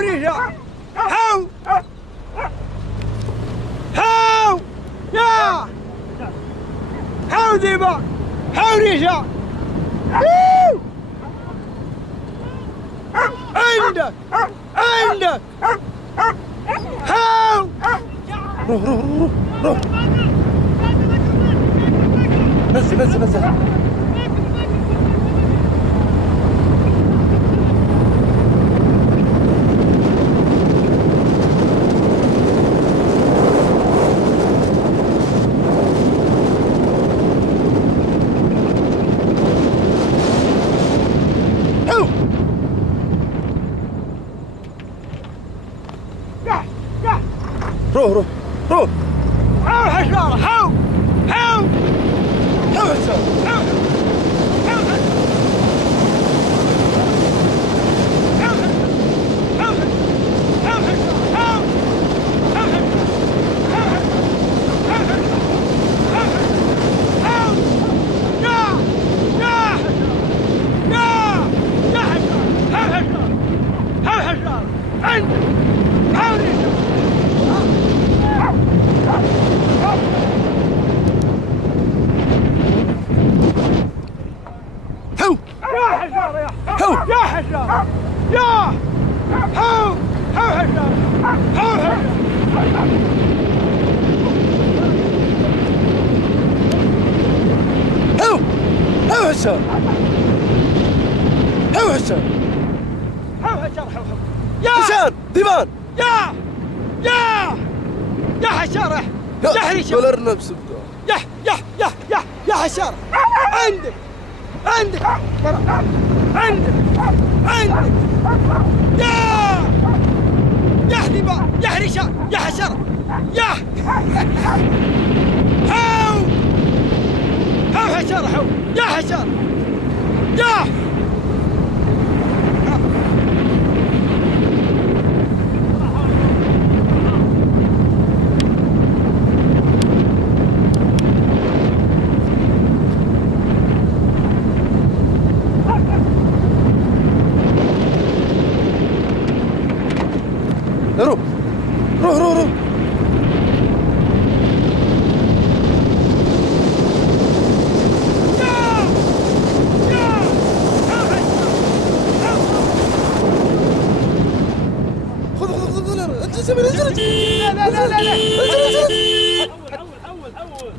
رجال هاو هاو يا هاو ديبا هاو رجال عندك عندك هاو روح روح روح روح نزل نزل نزل روح روح روح هاو حشرة هاو هاو هاو حشرة هاو هو يا حشرة يا هاو هاو حشرة هاو هو هو حشرة هو حشرة هاو حشرة هاو يا حشان ديوان يا يا يا حشرة يا حريشة دولارنا بسبته يا حشرة عندك عندك عندك عندك يا حليبة يا حريشة يا حشرة يا هاو هاو حشرة هاو يا حشرة يا روح روح روح روح خذ خذ خذ انزل انزل انزل لا لا لا لا انزل انزل